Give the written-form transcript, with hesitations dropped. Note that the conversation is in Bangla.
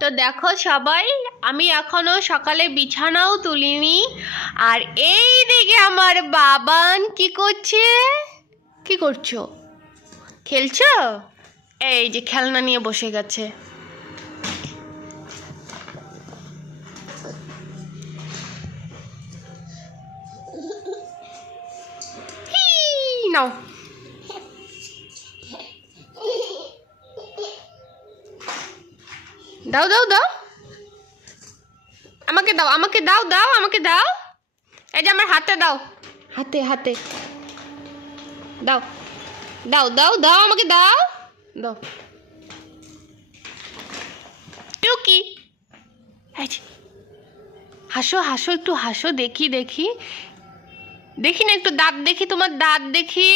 তো দেখো সবাই, আমি এখনো সকালে বিছানাও তুলিনি, আর এই দিকে আমার বাবান কি করছে? কি করছো? খেলছো? এই যে খেলনা নিয়ে বসে গেছে। নাও, দাও দাও দাও, আমাকে দাও, আমাকে দাও, দাও আমাকে দাও। এই যে আমার হাতে দাও, হাতে হাতে দাও, দাও দাও দাও, আমাকে দাও, দাও। টুকি, এই যে হাসো হাসো, একটু হাসো, দেখি দেখি, দেখি না একটু দাঁত দেখি, তোমার দাঁত দেখি।